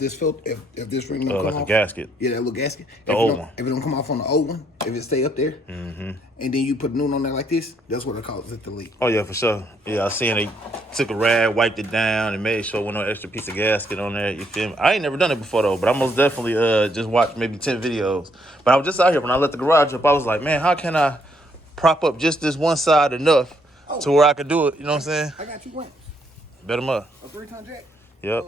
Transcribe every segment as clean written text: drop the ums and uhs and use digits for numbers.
this filter, if this ring don't come like off, a gasket. Yeah, that little gasket. The old one. If it don't come off on the old one, if it stay up there, and then you put new one on there like this, that's what it causes it to leak. Oh yeah, for sure. Yeah, I seen they took a rag, wiped it down, and made sure with no extra piece of gasket on there. You feel me? I ain't never done it before though, but I most definitely just watched maybe 10 videos. But I was just out here when I let the garage up. I was like, man, how can I prop up just this one side enough to where I could do it? You know what I'm saying? I got 2 ramps. Bet 'em up. A 3-ton jack. Yep.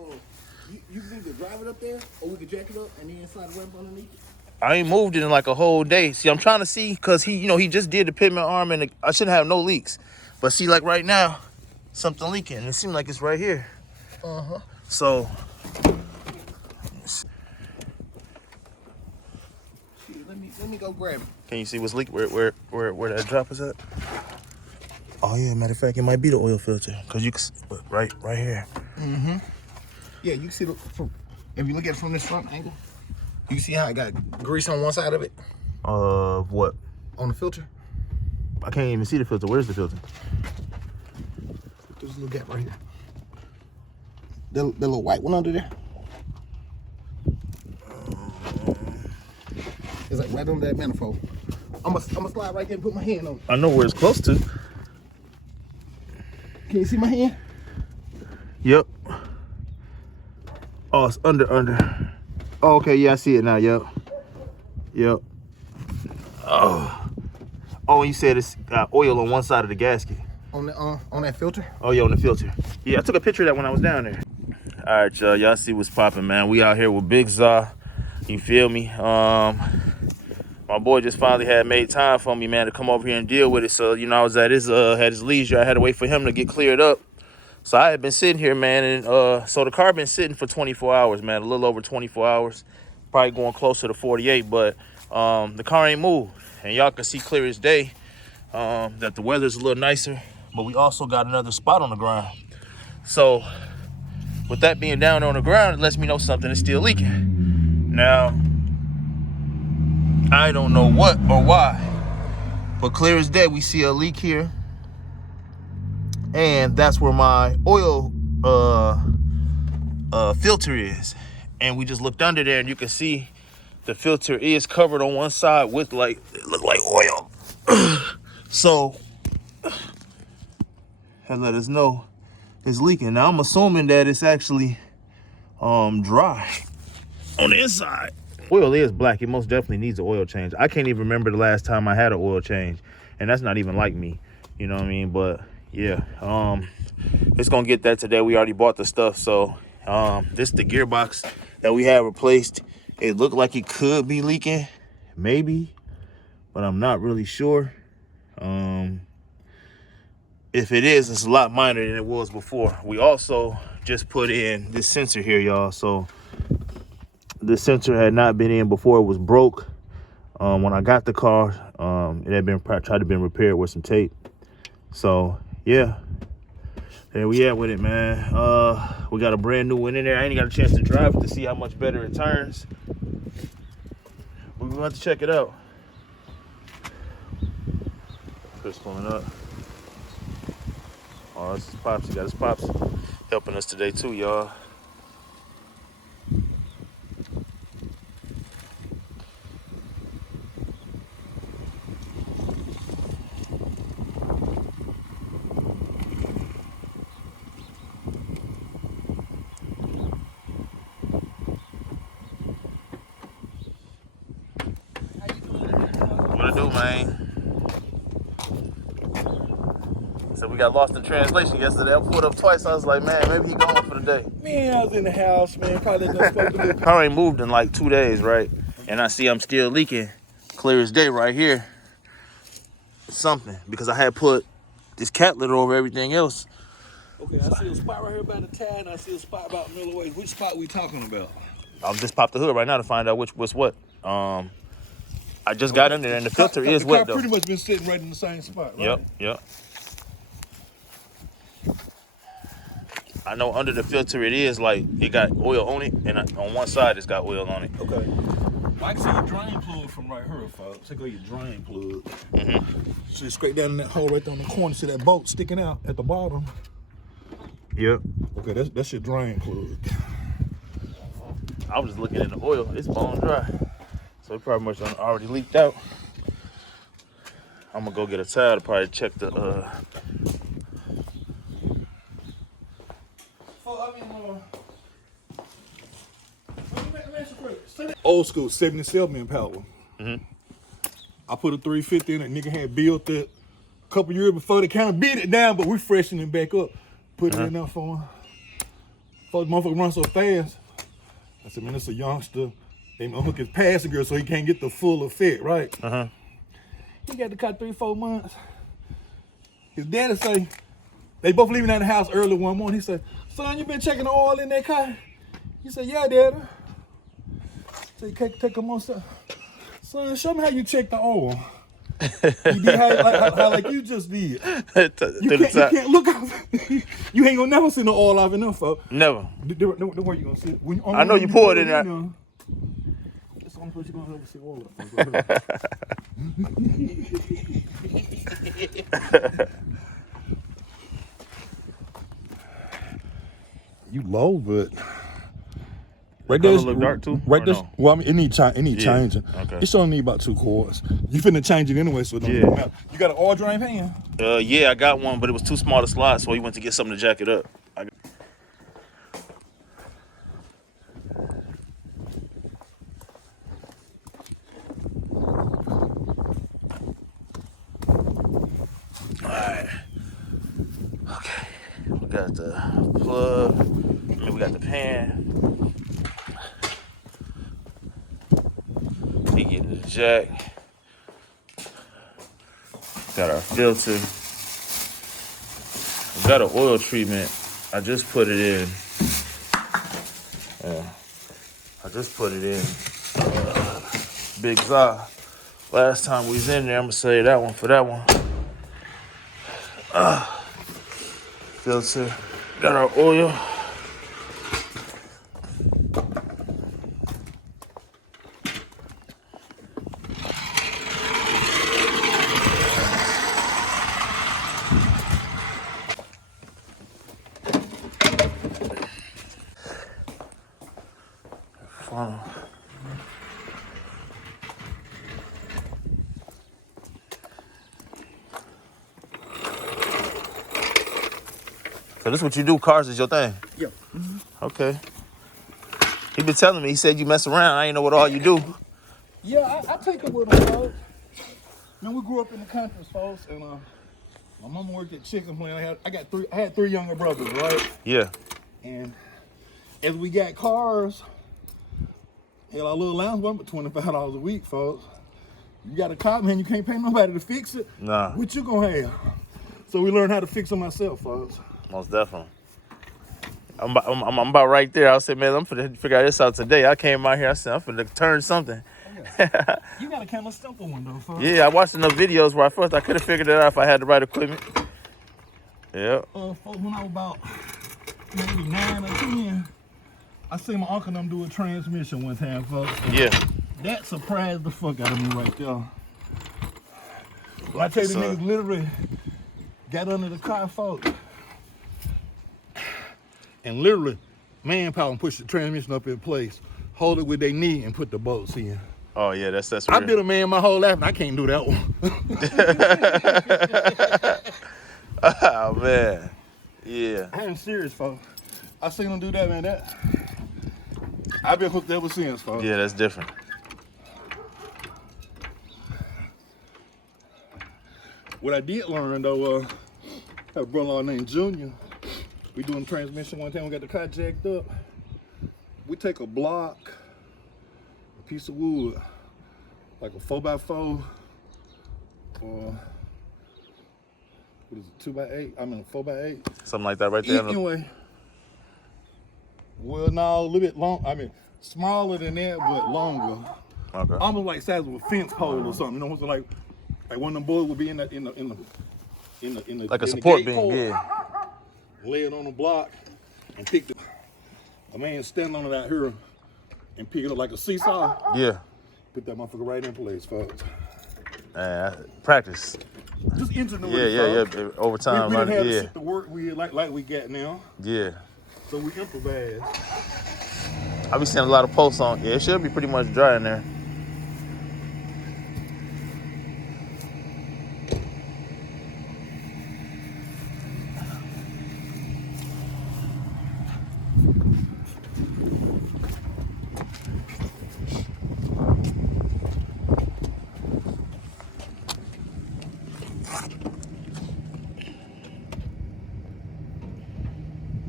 You can either drive it up there, or we could jack it up and then slide the ramp underneath it. I ain't moved it in like a whole day. See, I'm trying to see because he just did the pitman arm and I shouldn't have no leaks. But see, like right now, something leaking. And it seems like it's right here. So. Let me go grab it. Can you see what's leaking? Where that drop is at? Oh yeah, matter of fact, it might be the oil filter. Cause you can right here. Yeah, you can see if you look at it from this front angle, you see how I got grease on one side of it? What? On the filter. I can't even see the filter. Where's the filter? There's a little gap right here. The little white one under there. It's like right under that manifold. I'm gonna slide right there and put my hand on it. I know where it's close to. Can you see my hand? Yep. Oh, it's under. Oh, okay, yeah, I see it now. Yep. Oh, you said it's got oil on one side of the gasket. On that filter? Oh, yeah, on the filter. Yeah, I took a picture of that when I was down there. All right, y'all. Y'all see what's popping, man. We out here with Big Za. You feel me? My boy just finally had made time for me, man, to come over here and deal with it. So, I was at his leisure. I had to wait for him to get cleared up. So I had been sitting here, man, and so the car been sitting for 24 hours, man, a little over 24 hours, probably going closer to 48, but the car ain't moved. And y'all can see clear as day that the weather's a little nicer, but we also got another spot on the ground. So with that being down on the ground, it lets me know something is still leaking. Now, I don't know what or why, but clear as day, we see a leak here. And that's where my oil filter is. And we just looked under there and you can see the filter is covered on one side with it look like oil. So that let us know it's leaking. Now I'm assuming that it's actually dry on the inside. Oil is black. It most definitely needs an oil change. I can't even remember the last time I had an oil change, and that's not even like me. You know what I mean? But yeah, it's gonna get that today. We already bought the stuff, so this is the gearbox that we have replaced. It looked like it could be leaking, maybe, but I'm not really sure. If it is, it's a lot minor than it was before. We also just put in this sensor here, y'all. So the sensor had not been in before. It was broke when I got the car. It had been tried to be repaired with some tape. So yeah, there we at with it, man. We got a brand new one in there. I ain't got a chance to drive it to see how much better it turns, but we're gonna have to check it out. Chris pulling up. Oh, this is Pops. He got his Pops helping us today too, y'all. What it do, man? So we got lost in translation yesterday. I pulled up twice. I was like, man, maybe he gone for the day. Man, I was in the house, man. Probably done spoke to the Car ain't moved in like 2 days, right? And I see I'm still leaking, clear as day right here. Something, because I had put this cat litter over everything else. Okay, I see a spot right here by the tire, and I see a spot about Miller Way. Which spot we talking about? I'll just pop the hood right now to find out what's what. I just got in there and the filter is wet though. The car pretty much been sitting right in the same spot, right? Yep. I know under the filter it is like it got oil on it, and on one side it's got oil on it. Okay. I can see your drain plug from right here, folks. Check out your drain plug. See straight down in that hole right there on the corner. See that bolt sticking out at the bottom? Yep. Okay, that's your drain plug. I was just looking at the oil. It's bone dry. So it probably much already leaked out. I'm gonna go get a towel to probably check the Old school 77 Impala. I put a 350 in it. Nigga had built it a couple years before. They kind of beat it down, but we freshened it back up. Put it in there for him. Before the motherfucker run so fast. I said, man, it's a youngster. They hook his passing girl so he can't get the full effect, right? He got the car 3-4 months. His daddy say, they both leaving out the house early one morning. He said, son, you been checking the oil in that car? He said, yeah, daddy. So he take him on stuff. Son, show me how you check the oil. You did how like you just did. You can't look out. You ain't gonna never see no oil off in them, folks. Never. The way you gonna see it. I know you pour it in there. That's the only place you gonna ever see oil off. You low, but right there look dark too. Right there. No? Well, I mean, it need changing. Okay. It's only need about 2 quarts. You finna change it anyway, so it don't even matter. You got an oil drain pan? Yeah, I got one, but it was too small to slide, so he went to get something to jack it up. Alright. Okay. We got the plug. I mean, we got the pan. We get the jack. Got our filter. We got an oil treatment. I just put it in. Yeah. I just put it in. Big Za. Last time we was in there, I'm gonna say that one for that one. Filter. Got our oil. Funnel. So this is what you do? Cars is your thing? Yeah. Okay. He been telling me. He said you mess around. I ain't know what all you do. Yeah, I take it with them, folks. Man, we grew up in the country, folks, and my mama worked at Chicken Plant. I had 3 younger brothers, right? Yeah. And as we got cars, hell, our little allowance wasn't but $25 a week, folks. You got a car, man, you can't pay nobody to fix it. Nah. What you gonna have? So we learned how to fix them ourselves, folks. Most definitely. I'm about right there. I said, man, I'm finna figure this out today. I came out here. I said, I'm finna turn something. You got a kind of simple one, though, folks. Yeah, I watched enough videos where I first I could have figured it out if I had the right equipment. Yeah. Folks, when I was about maybe 9 or 10, I seen my uncle and them do a transmission one time, folks. Yeah. That surprised the fuck out of me right there. Well, I tell you, the niggas literally got under the car, folks, and literally manpower and push the transmission up in place, hold it with their knee, and put the bolts in. Oh yeah, that's real. I've been a man my whole life, and I can't do that one. Oh man, yeah. I am serious, folks. I seen them do that, man. I've been hooked ever since, folks. Yeah, that's different. What I did learn though, I have a brother named Junior. We doing transmission one time. We got the car jacked up. We take a block, a piece of wood, like a 4x4, or what is it, 2x8? I mean a 4x8. Something like that right there. Anyway, well, no, a little bit long. I mean, smaller than that, but longer. Okay. Almost like size of a fence pole or something. You know what's like one of them boys would be in the like a support beam, pole, yeah. lay it on the block and pick a man standing on it out here and pick it up like a seesaw. Yeah. Put that motherfucker right in place, folks. Practice. Just ingenuity. Yeah. Over time, we didn't have yeah. the shit to work with like we got now. Yeah. So we improvised. I be seeing a lot of posts on. Yeah, it should be pretty much dry in there.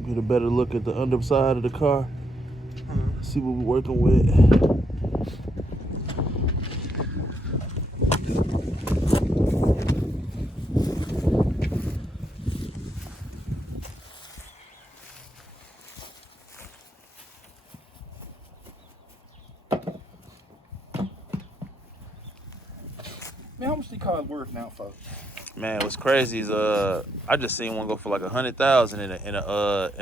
Get a better look at the underside of the car. See what we're working with. Man, how much the car worth now, folks? Man, what's crazy is I just seen one go for like 100,000 in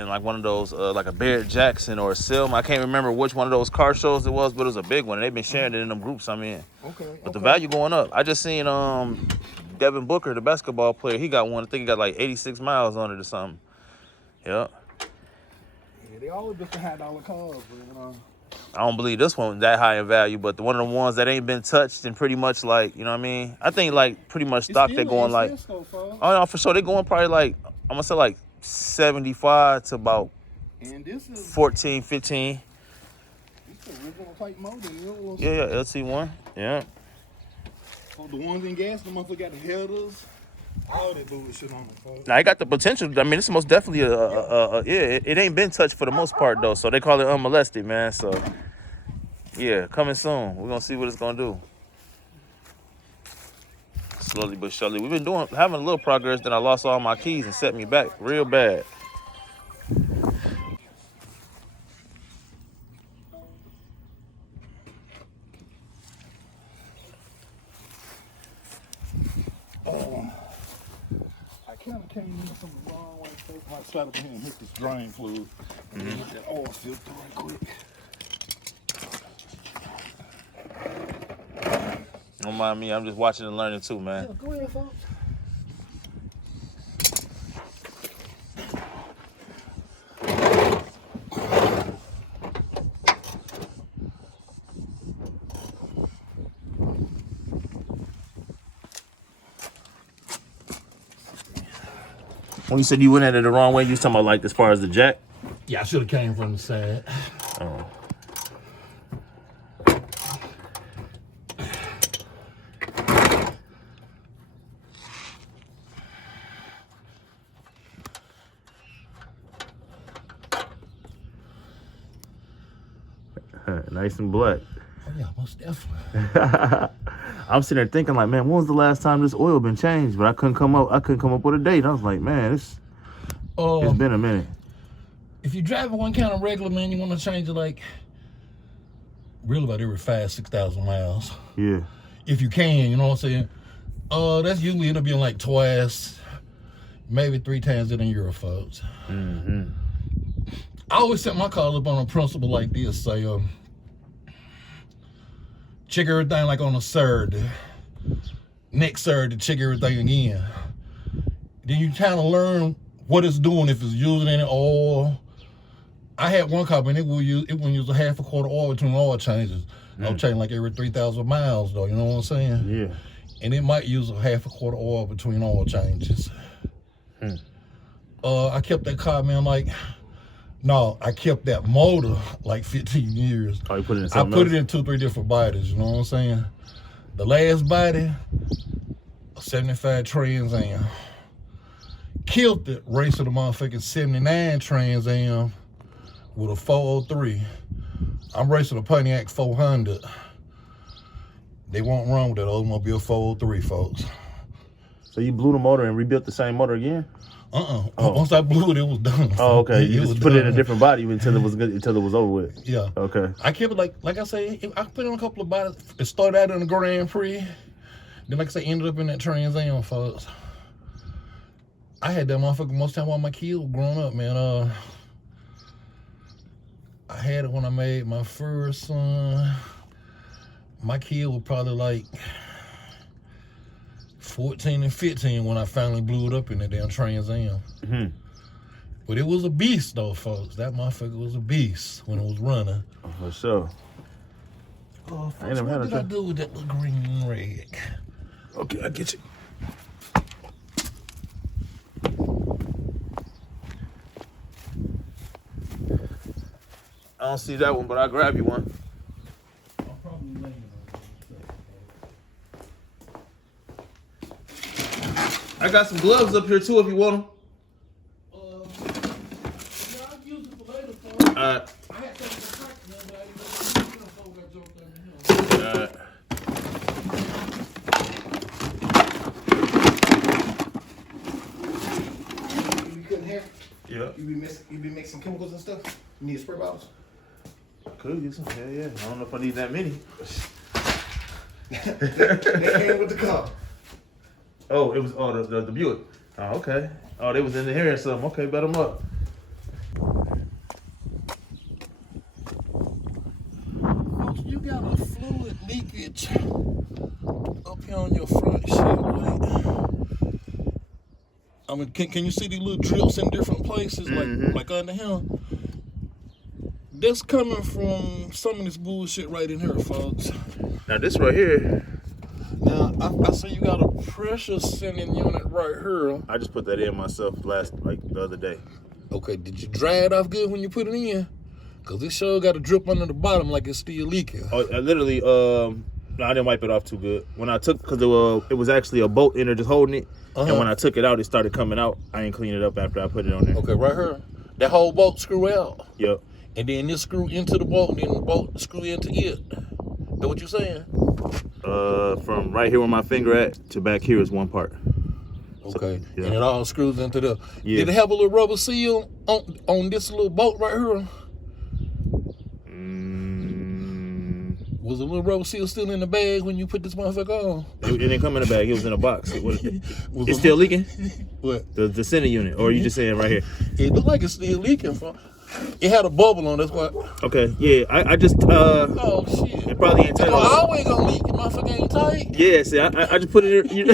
like one of those like a Barrett Jackson or a Selma. I can't remember which one of those car shows it was, but it was a big one. They've been sharing it in them groups I'm in. Okay. But the value going up. I just seen Devin Booker, the basketball player. He got one. I think he got like 86 miles on it or something. Yep. Yeah, they always just $100 cars, but I don't believe this one that high in value, but one of the ones that ain't been touched and pretty much like, you know what I mean? I think like pretty much stock they're going like, oh no, for sure. They're going probably like, I'm gonna say like 75 to about and this is 14, 15. It's the original type motor. Yeah, LT1. Yeah. Oh, the ones in gas, the motherfucker got the headers. All that bullshit on the car. Now, it got the potential. I mean, it's most definitely it ain't been touched for the most part, though. So they call it unmolested, man. So, yeah, coming soon. We're going to see what it's going to do. Slowly but surely. We've been having a little progress, then I lost all my keys and set me back real bad. Kind of came in from the wrong way, so I might slide up in here and hit this drain fluid. And then get that oil filter right quick. Don't mind me, I'm just watching and learning too, man. Yeah, go ahead, folks. When you said you went at it the wrong way, you was talking about like as far as the jack? Yeah, I should have came from the side. Oh. Nice and black. Oh yeah, most definitely. I'm sitting there thinking like, man, when was the last time this oil been changed? But I couldn't come up with a date. I was like, man, it's been a minute. If you're driving one kind of regular, man, you want to change it like really about every 5,000-6,000 miles. Yeah. If you can, you know what I'm saying? That's usually end up being like twice, maybe 3 times in a year, folks. Mm-hmm. I always set my cars up on a principle like this, say, check everything like on a Saturday. Next Saturday, check everything again. Then you kind of learn what it's doing, if it's using any oil. I had one car, and it wouldn't use a half a quart of oil between oil changes. I was changing like every 3,000 miles, though, you know what I'm saying? Yeah. And it might use a half a quart of oil between oil changes. I kept that car, man, I kept that motor like 15 years. Oh, you put it in something else? It in 2-3 different bodies, you know what I'm saying? The last body, a 75 Trans Am. Killed it racing the motherfucking 79 Trans Am with a 403. I'm racing a Pontiac 400. They won't run with that Oldsmobile 403, folks. So you blew the motor and rebuilt the same motor again? Oh. Once I blew it, it was done. Oh, okay. You just put it in a different body until it was good, until it was over with. Yeah. Okay. I kept it like I say, I put it on a couple of bodies. It started out in the Grand Prix. Then, like I say, ended up in that Trans Am, folks. I had that motherfucker most time while my kids were growing up, man. I had it when I made my first son. My kid was probably like 14 and 15 when I finally blew it up in that damn Trans Am. But it was a beast, though, folks. That motherfucker was a beast when it was running. for sure. Oh, I ain't never had what a did I truck. do with that little green rag? Okay, I get you. I don't see that one, but I'll grab you one. I'm probably laying I got some gloves up here too if you want them. I'll use it for later. Alright. I had something to practice, but I didn't know before I jumped in here. Alright. You couldn't have. Yeah. You be mixing chemicals and stuff. You need spray bottles. Could use some. Yeah. I don't know if I need that many. They came with the car. Oh, it was the Buick. Oh, okay. Oh, they was in the hair or something. Okay, bet them up. Folks, you got a fluid leakage up here on your front shit, right? I mean, can you see these little drips in different places, like under here? That's coming from some of this bullshit right in here, folks. Now this right here, Now, I see you got a pressure sending unit right here. I just put that in myself the other day. Okay, did you dry it off good when you put it in? Cause this sure got a drip under the bottom like it's still leaking. Oh, I literally, no, I didn't wipe it off too good. When I took, cause it was actually a bolt in there just holding it, and when I took it out, it started coming out. I didn't clean it up after I put it on there. Okay, right here. That whole bolt screw out. Yep. And then this screw into the bolt, and then the bolt screw into it. That what you saying? From right here where my finger at to back here is one part. Okay. yeah. And it all screws into the. Yeah. Did it have a little rubber seal on this little bolt right here? Was the little rubber seal still in the bag when you put this motherfucker on? It didn't come in a bag. It was in a box. Was It's still leaking? What? The center unit, or are you just saying right here? It looked like it's still leaking. It had a bubble on. That's why. Okay. Yeah. I just Oh shit! it probably ain't tight. Well, I always gonna leak. Your motherfucker ain't tight. Yeah. See, I just put it in.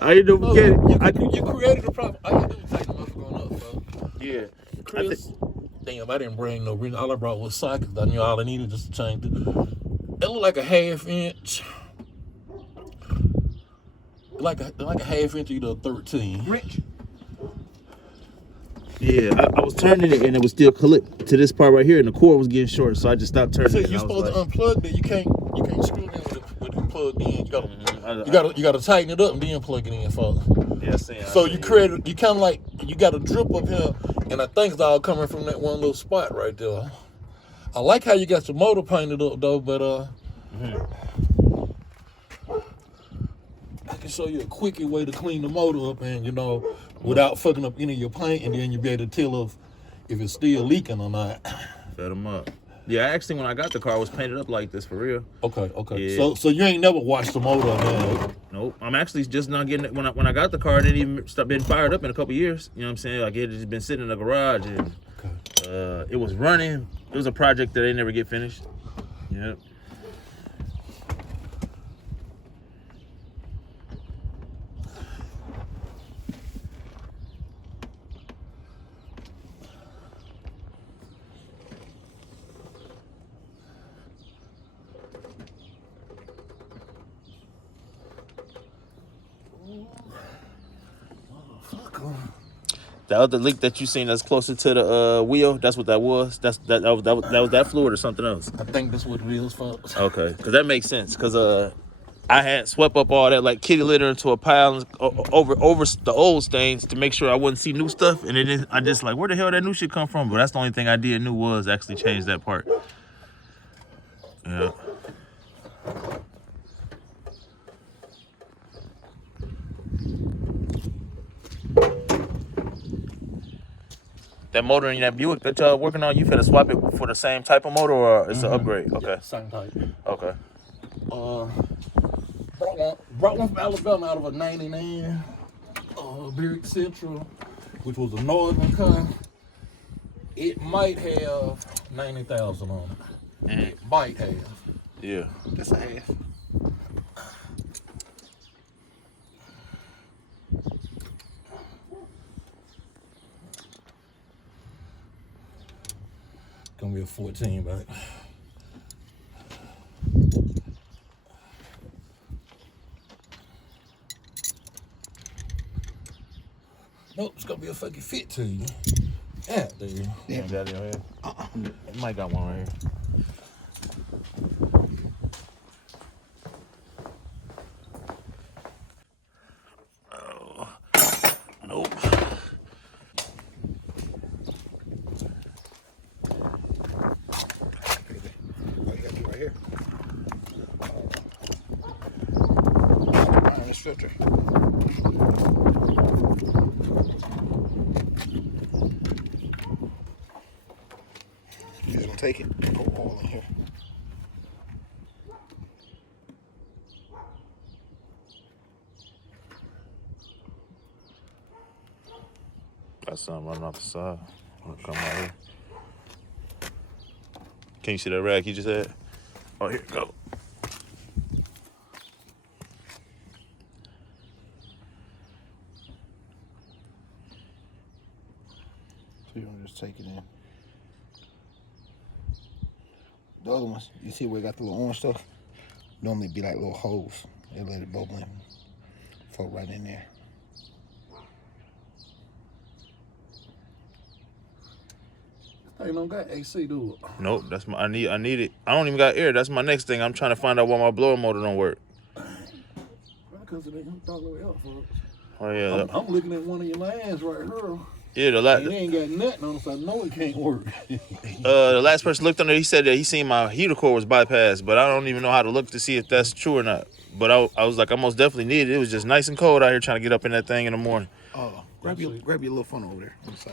I didn't know. You created a problem. All you do is tighten the motherfucker up, bro. Yeah. Chris, damn, I didn't bring no reason. All I brought was sockets. I knew all I needed just to change it. It looked like a half inch. Like a half inch, either 13. Rich. Yeah, I was turning it and it was still clipped to this part right here, and the cord was getting short, so I just stopped turning So it. you're supposed to unplug that. You can't screw it in with it plugged in. You gotta tighten it up and then plug it in, folks. Yeah, So you kind of like, you got a drip up here, and I think it's all coming from that one little spot right there. I like how you got your motor painted up though, but I can show you a quicker way to clean the motor up, and without fucking up any of your paint, and then you'll be able to tell if it's still leaking or not. Fed them up. Yeah, actually, when I got the car, it was painted up like this for real. Okay. Yeah. So you ain't never washed the motor up, man. Nope. I'm actually just not getting it. When I got the car, it didn't even stop being fired up in a couple years. You know what I'm saying? Like, it had just been sitting in the garage, and it was running. It was a project that they never get finished. Yep. The other leak that you seen that's closer to the wheel, that's what that was. That was that fluid or something else. I think that's what it is, folks. Okay, because that makes sense. Because I had swept up all that like kitty litter into a pile over the old stains to make sure I wouldn't see new stuff, and then I just like, where the hell that new shit come from? But that's the only thing I did new was actually change that part. Yeah. That motor in that Buick that y'all working on, you finna swap it for the same type of motor, or it's an upgrade? Okay. Yeah, same type. Okay. Brought one from Alabama out of a 99 Buick Central, which was a northern car. It might have 90,000 on it. It might have. Yeah. That's a half. Gonna be a 14 back. Nope, it's gonna be a fucking 15. Yeah, there you go. Damn, got it right here. It might got one right here. Oh, nope. All you gotta do right here. Iron this filter. You're just gonna take it and put oil in here. Got something running off the side. Wanna come out here. Can you see that rag he just had? Oh, here it go. So you're gonna just take it in. The other ones, you see where it got the little orange stuff? Normally be like little holes. They let it bubble in. Float right in there. They don't got AC, do it? Nope, that's my. I need it. I don't even got air. That's my next thing. I'm trying to find out why my blower motor don't work. Because they hooked all the way up, folks. Oh yeah. I'm looking at one of your lines right here. Yeah, And they ain't got nothing on it, so I know it can't work. the last person looked on there, he said that he seen my heater core was bypassed, but I don't even know how to look to see if that's true or not. But I was like, I most definitely need it. It was just nice and cold out here trying to get up in that thing in the morning. Grab your little funnel over there on the side.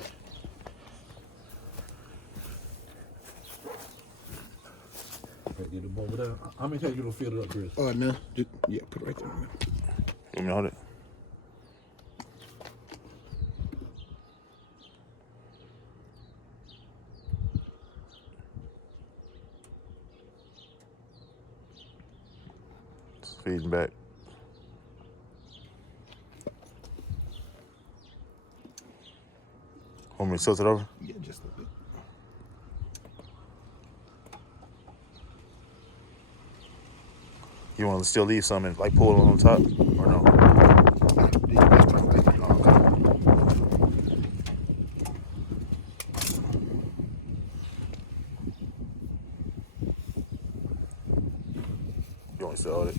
Get the bubble down. How many times you gonna fill it up, Chris? No. Just, yeah, put it right there. Let me hold it. It's feeding back. Want me to tilt it over? Yeah, just a little bit. You want to still leave some and like pull it on top or no? You want to still hold it?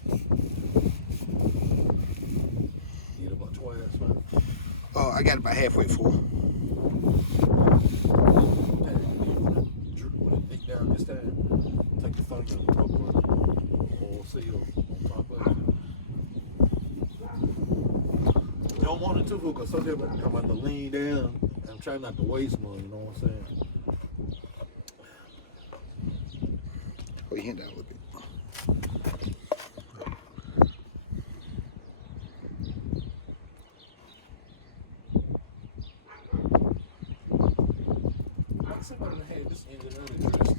Get about twice, man. Oh, I got it about halfway full. Dig down this time. Take the funnel and rubber oil seal on top of it. You don't want it too full because sometimes I'm about to lean down. I'm trying not to waste money, you know what I'm saying? Put your hand down a little bit. Somebody had this engine unaddressed.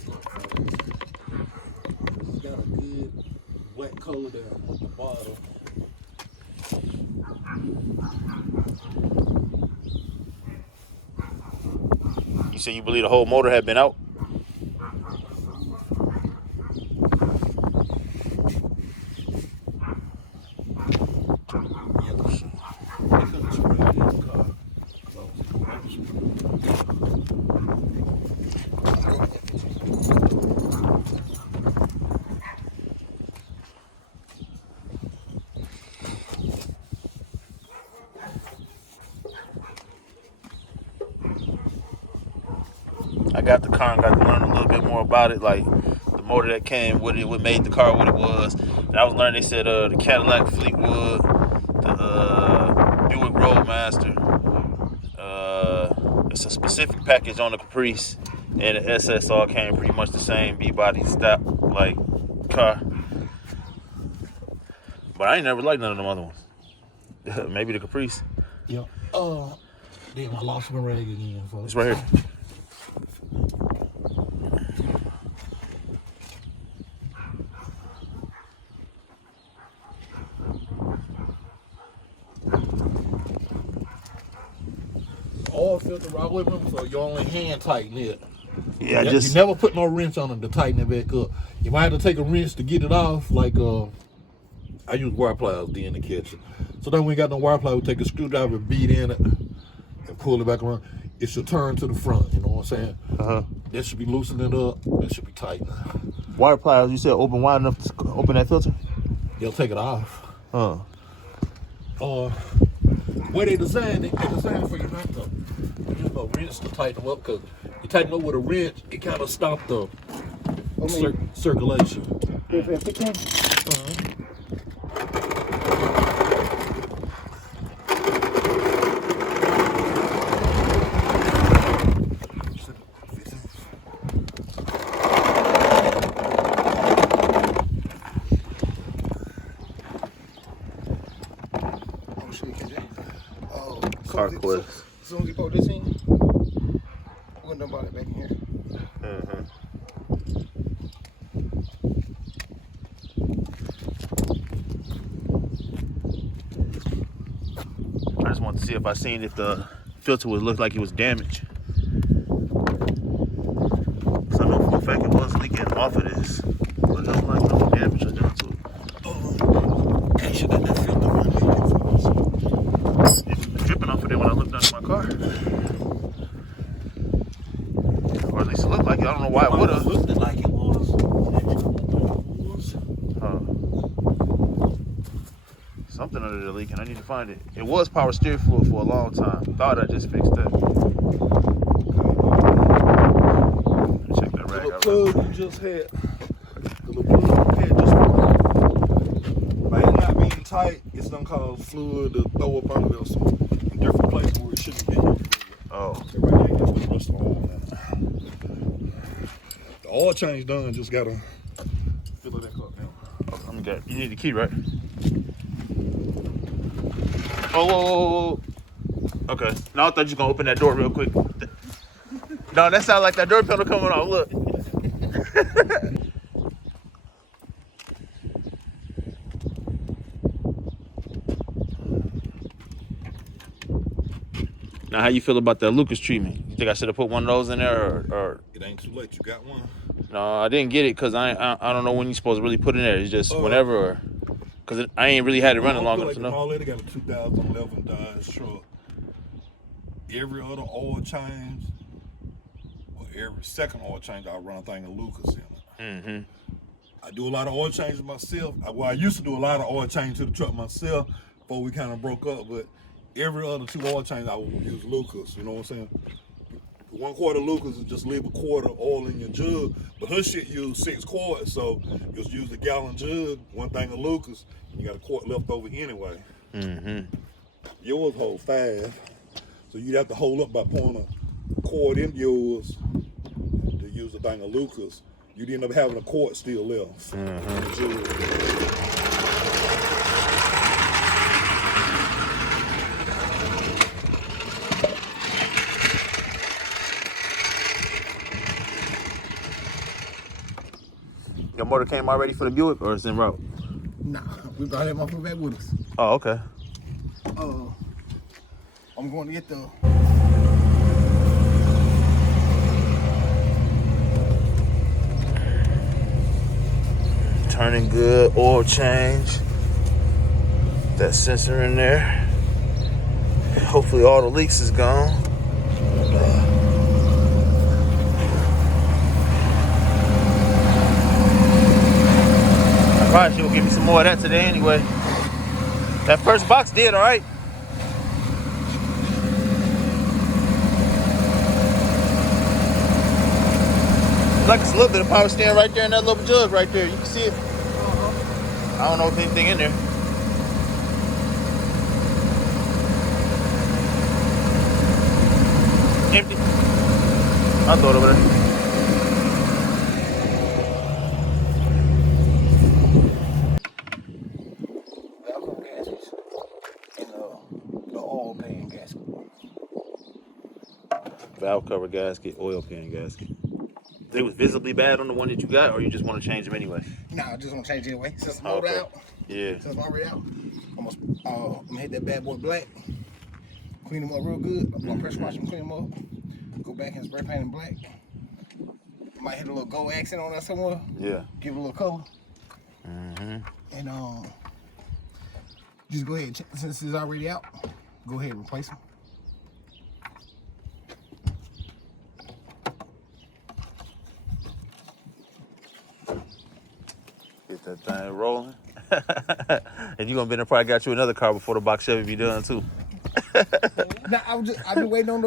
It's got a good wet color down at the bottom. You say you believe the whole motor had been out? I got the car and got to learn a little bit more about it, like the motor that came with it, what made the car what it was. And I was learning, they said the Cadillac Fleetwood, the Buick Roadmaster, it's a specific package on the Caprice, and the SS all came pretty much the same B-body stop like car. But I ain't never liked none of them other ones. Maybe the Caprice. Yeah. Damn, I lost my rag again, folks. It's right here. Oil filter right with them, so you only hand tighten it. Yeah, You never put no wrench on it to tighten it back up. You might have to take a wrench to get it off. Like I use wire pliers in the kitchen. So then we ain't got no wire pliers, we take a screwdriver, beat in it, and pull it back around. It should turn to the front. You know what I'm saying? That should be loosening it up. That should be tight. Wire pliers, you said open wide enough to open that filter? They'll take it off. Huh. Where they designed it, they designed for you not to use no wrench to tighten them up, because you tighten them up with a wrench, it kind of stops the circulation. As soon as you put this in, we're gonna dump all that back in here. I just wanted to see if I seen if the filter would look like it was damaged. So I know for a fact it was leaking off of this, but it don't like no damage or done to it. Actually, got that filter one It was dripping off of there when I looked under my car. Or at least it looked like it. I don't know why it would have. Looked like it was. Something under there leaking. I need to find it. It was power steering fluid for a long time. Thought I just fixed that. Check that rag out. The plug you just had. The little plug you had just by it not being tight, it's gonna cause fluid to throw up under there in different places where it shouldn't be. Oh. Right there, the rest of the oil. The oil change done, just gotta fill it back up now. Oh, let me get it. You need the key, right? Oh, okay. Now I thought you was gonna open that door real quick. No, that sounds like that door panel coming off. Look. Now, how you feel about that Lucas treatment? You think I should have put one of those in there, or? It ain't too late. You got one. No, I didn't get it because I don't know when you're supposed to really put it in there. It's just whenever, because I ain't really had it running long enough to know. All got a 2011 Dodge truck. Every other oil change, or every second oil change, I run a thing of Lucas in it. I do a lot of oil changes myself. I used to do a lot of oil changes to the truck myself before we kind of broke up, but every other 2 oil changes I would use Lucas. You know what I'm saying? 1 quart of Lucas is just leave a quart of oil in your jug, but her shit used 6 quarts, so you just use the gallon jug, 1 thing of Lucas, and you got a quart left over anyway. Yours hold 5, so you'd have to hold up by pouring a quart in yours to use a thing of Lucas. You'd end up having a quart still left. Your motor came already for the Buick, or it's en route? Nah, we brought that motherfucker back with us. Oh, okay. I'm going to get the... Turning good, oil change. That sensor in there. Hopefully all the leaks is gone. I probably should give me some more of that today anyway. That first box did all right. Like it's a little bit of power steering right there in that little jug right there. You can see it. I don't know if anything in there. Empty. I'll throw it over there. Velcro gaskets and the oil pan gasket. Valve cover gasket, oil pan gasket. They was visibly bad on the one that you got, or you just want to change them anyway? Nah, I just want to change it anyway. Since I'm already out. Yeah. Since I'm already out. I'm gonna hit that bad boy black. Clean them up real good. I'm gonna pressure wash them, clean them up. Go back and spray paint them black. Might hit a little gold accent on that somewhere. Yeah. Give it a little color. Mm-hmm. And just go ahead and since it's already out, go ahead and replace them. Get that thing rolling. And you gonna be in there, probably got you another car before the box Chevy be done too. Nah, I've been waiting on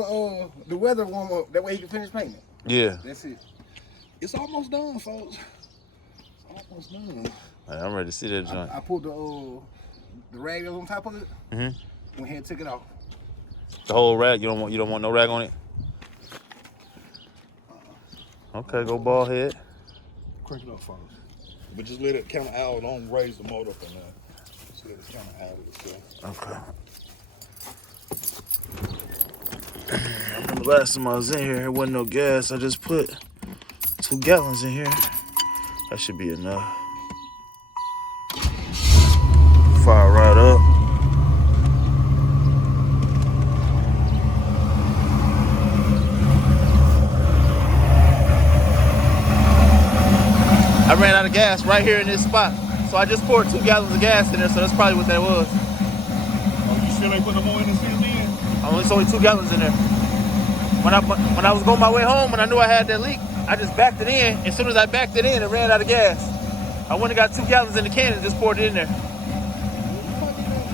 the weather warm up. That way he can finish painting it. Yeah. That's it. It's almost done, folks. It's almost done. Right, I'm ready to see that joint. I pulled the rag that was on top of it. Mm-hmm. Went ahead and took it off. The whole rag. You don't want no rag on it. Okay, go ball head. Crank it up, folks. But just let it kind of out. Don't raise the motor up in there. Just let it kind of out of itself. Okay. I remember last time I was in here, there wasn't no gas. I just put 2 gallons in here. That should be enough. Fire right up. I ran out of gas right here in this spot. So I just poured 2 gallons of gas in there, so that's probably what that was. Oh, you still ain't put no more in the since then? It's only 2 gallons in there. When I was going my way home and I knew I had that leak, I just backed it in. As soon as I backed it in, it ran out of gas. I went and got 2 gallons in the can and just poured it in there.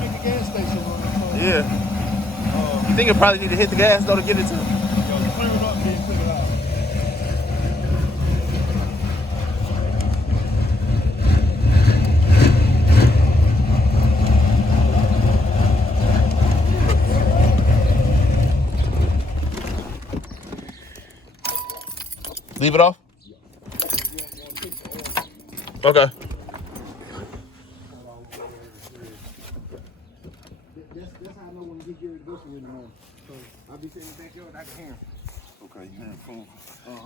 Make a gas station run. Yeah. You think it probably need to hit the gas though to get it to? Yo, clear it up, then put it out. Leave it off? Okay. That's how I know when you get ready to go somewhere in the morning. So I'll be sitting in the backyard, I can hear him. Okay, you hear cool.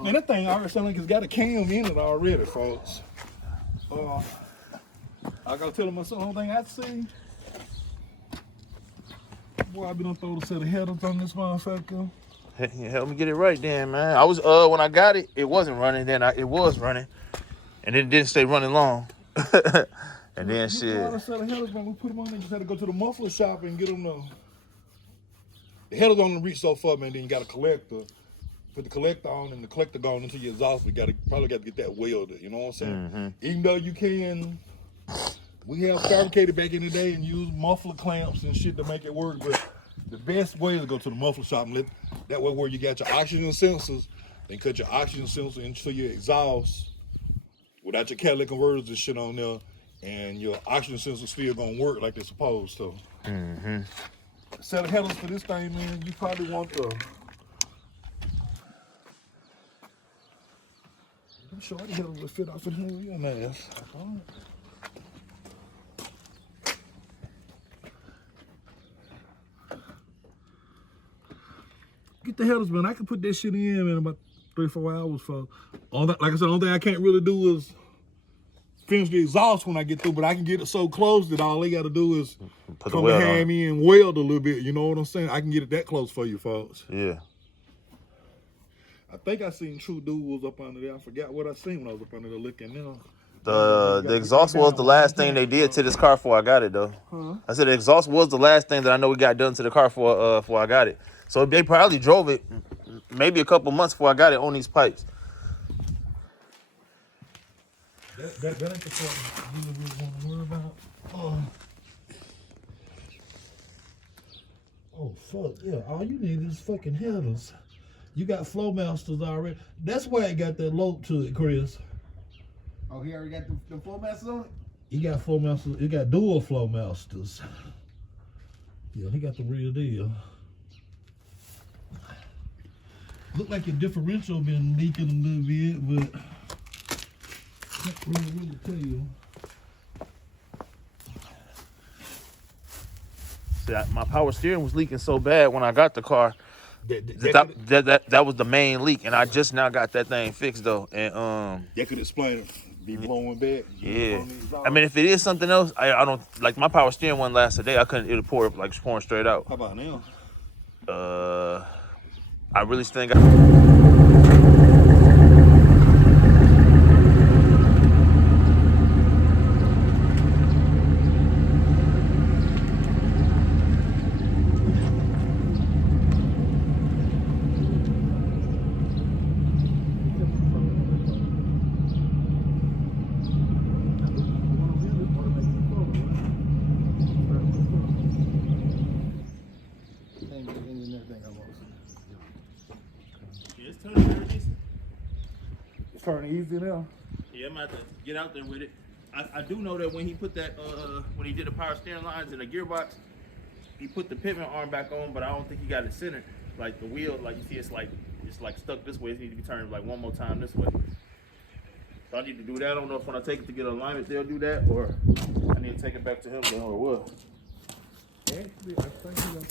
Man, that thing already sound like it's got a cam in it already, folks. I gotta tell my son, the only thing I see. Boy, I be done throw a set of headers on this motherfucker. Help me get it right then, man. I was when I got it, it wasn't running. Then it was running, and it didn't stay running long. And then shit. A set of headers, man. We put them on. They just had to go to the muffler shop and get them. The headers only reach so far, man. Then you got a collector. Put the collector on, and the collector going into your exhaust. We probably got to get that welded. You know what I'm saying? Mm-hmm. Even though you can, we have fabricated back in the day and use muffler clamps and shit to make it work, but. The best way is to go to the muffler shop and that way where you got your oxygen sensors, then cut your oxygen sensor into your exhaust without your catalytic converters and shit on there, and your oxygen sensor still gonna work like they're supposed to. Mm-hmm. Set of headers for this thing, man, you probably want the. I'm sure the headers will fit off in here real nice. Get the headers, man. I can put that shit in about 3-4 hours for all that. Like I said, the only thing I can't really do is finish the exhaust when I get through, but I can get it so close that all they got to do is come behind me and weld a little bit. You know what I'm saying? I can get it that close for you, folks. Yeah. I think I seen True Duels up under there. I forgot what I seen when I was up under there looking now. The exhaust was the last thing they did to this car before I got it, though. Huh? I said the exhaust was the last thing that I know we got done to the car before I got it. So they probably drove it maybe a couple months before I got it on these pipes. That ain't the part you really want to worry about. Oh, fuck, yeah. All you need is fucking headers. You got flow masters already. That's why it got that lobe to it, Chris. Oh, he already got the flow masters on it? He got flow masters. It got dual flow masters. Yeah, he got the real deal. Look like your differential been leaking a little bit, but can't really tell you. See, my power steering was leaking so bad when I got the car. That was the main leak, and I just now got that thing fixed though. And that could explain it. Be blowing back. Yeah. I mean, if it is something else, I don't like my power steering one last day. I couldn't. It'll pour like pouring straight out. How about now? I really think. It's turning very decent. It's turning easy now. Yeah, I'm about to get out there with it. I do know that when he put that, when he did the power steering lines in the gearbox, he put the pivot arm back on, but I don't think he got it centered. Like the wheel, like you see, it's like stuck this way. It needs to be turned like one more time this way. So I need to do that. I don't know if when I take it to get alignment, they'll do that, or I need to take it back to him or what. Actually, I think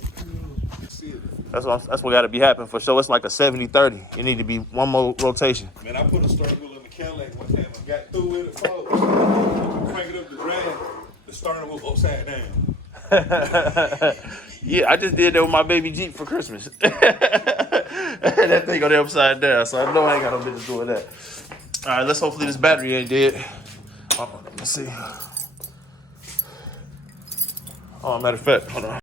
That's what got to be happening for sure. It's like a 70-30. It need to be one more rotation. man, I put a stern wheel in the Cadillac one time. I got through with it, folks. Crank it up the drive. The stern wheel upside down. Yeah, I just did that with my baby Jeep for Christmas. That thing on the upside down, so I know I ain't got no business doing that. All right, let's hopefully this battery ain't dead. Let's see. Oh, matter of fact, hold on.